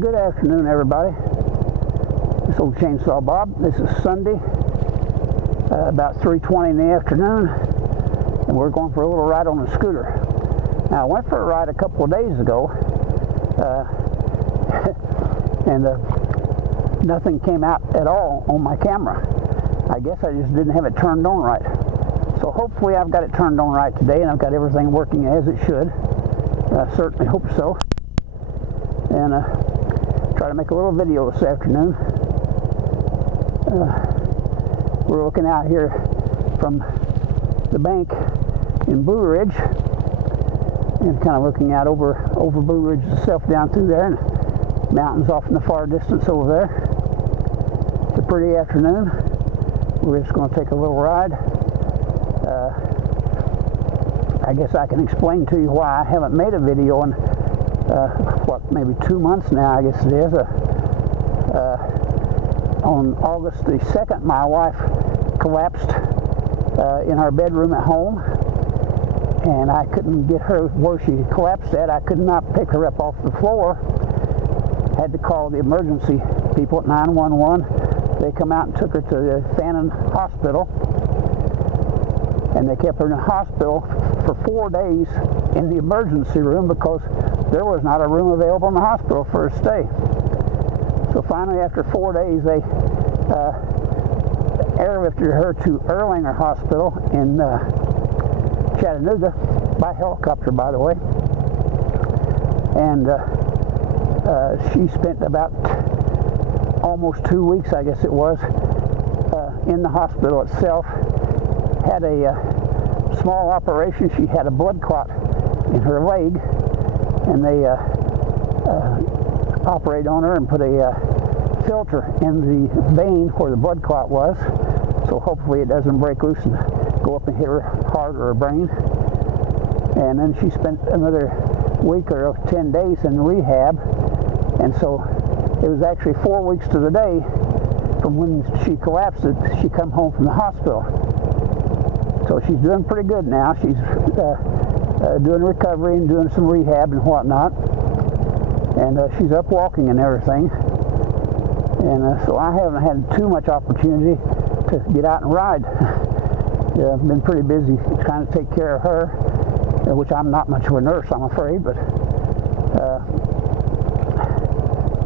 Good afternoon, everybody. This old chainsaw Bob. This is Sunday, about 3:20 in the afternoon, and we're going for a little ride on the scooter. Now, I went for a ride a couple of days ago, and nothing came out at all on my camera. I guess I just didn't have it turned on right. So hopefully I've got it turned on right today, and I've got everything working as it should. I certainly hope so. And try to make a little video this afternoon. We're looking out here from the bank in Blue Ridge, and kind of looking out over Blue Ridge itself down through there, and mountains off in the far distance over there. It's a pretty afternoon. We're just going to take a little ride. I guess I can explain to you why I haven't made a video in maybe 2 months now, I guess it is. On August the 2nd, my wife collapsed in our bedroom at home, and I couldn't get her where she collapsed at. I could not pick her up off the floor. Had to call the emergency people at 911. They come out and took her to the Fannin Hospital, and they kept her in the hospital for 4 days in the emergency room because there was not a room available in the hospital for her to stay. So finally, after 4 days, they airlifted her to Erlanger Hospital in Chattanooga, by helicopter, by the way. And she spent about almost 2 weeks, I guess it was, in the hospital itself. Had a small operation. She had a blood clot in her leg, and they operated on her and put a filter in the vein where the blood clot was, so hopefully it doesn't break loose and go up and hit her heart or her brain. And then she spent another week or 10 days in rehab, and so it was actually 4 weeks to the day from when she collapsed that she come home from the hospital. So she's doing pretty good now. She's doing recovery and doing some rehab and whatnot, and she's up walking and everything. And so I haven't had too much opportunity to get out and ride. I've been pretty busy trying to take care of her, which I'm not much of a nurse, I'm afraid, but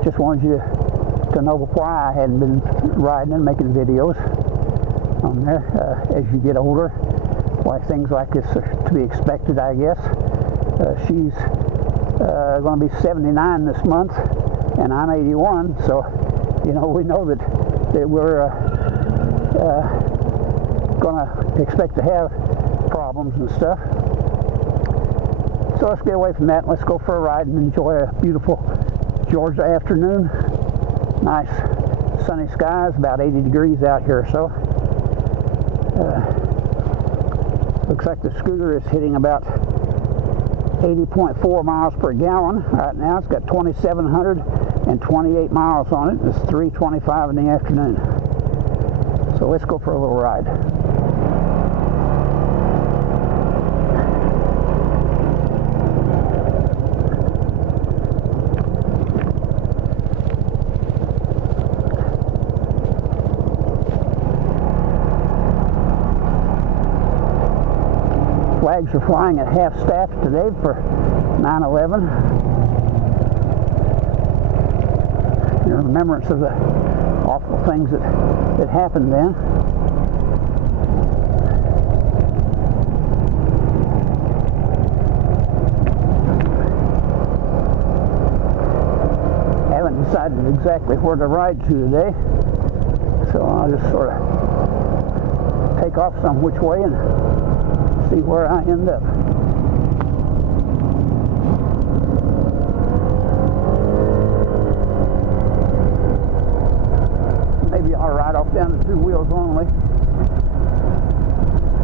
just wanted you to know why I hadn't been riding and making videos on there. As you get older, why things like this are to be expected, I guess. She's going to be 79 this month, and I'm 81, so we know that we're going to expect to have problems and stuff. So let's get away from that. Let's go for a ride and enjoy a beautiful Georgia afternoon. Nice sunny skies, about 80 degrees out here or so. Looks like the scooter is hitting about 80.4 miles per gallon right now. It's got 2,728 miles on it. It's 3:25 in the afternoon. So let's go for a little ride. Flags are flying at half-staff today for 9/11. In remembrance of the awful things that happened then. Haven't decided exactly where to ride to today, so I'll just sort of take off some which way and see where I end up. Maybe I'll ride off down to 2 wheels only.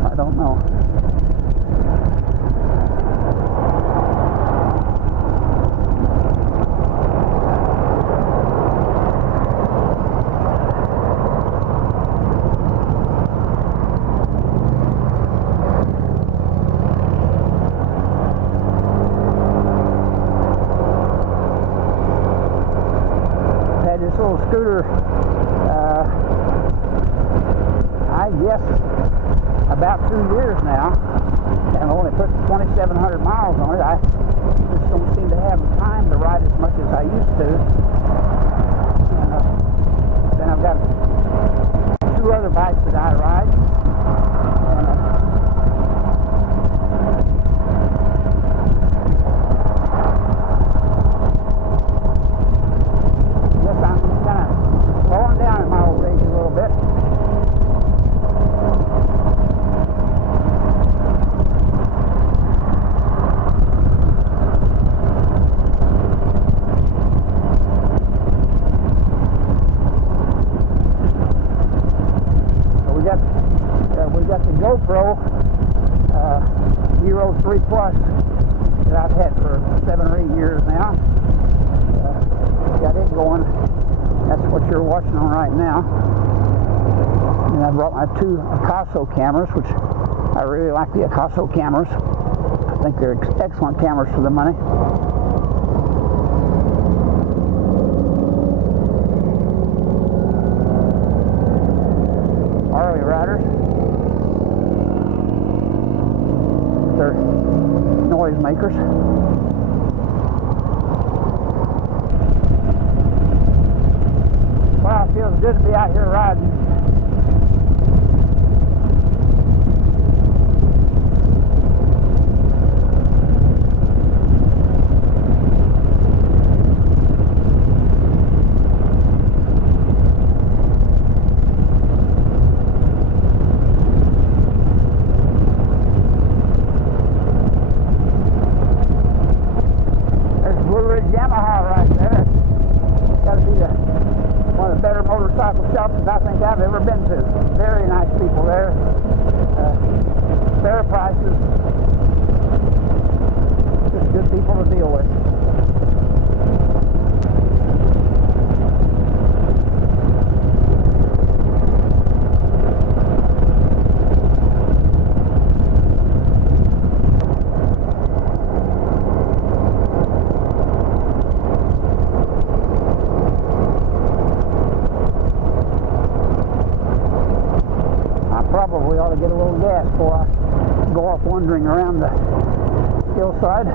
I don't know. now, and I've only put 2,700 miles on it. I just don't seem to have time to ride as much as I used to. And then I've got 2 other bikes that I ride. And, I guess I'm kind of slowing down in my old age a little bit. We got the GoPro Hero 3 Plus that I've had for 7 or 8 years now. Got it going. That's what you're watching on right now. And I brought my 2 Akaso cameras, which I really like the Akaso cameras. I think they're excellent cameras for the money. Harley riders. They're noise makers. Wow, it feels good to be out here riding. Motorcycle shops that I think I've ever been to. Very nice people there. Fair prices. Just good people to deal with. Probably ought to get a little gas before I go off wandering around the hillside.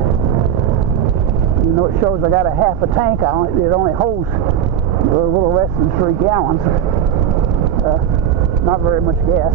Even though it shows I got a half a tank, it only holds a little less than 3 gallons. Not very much gas.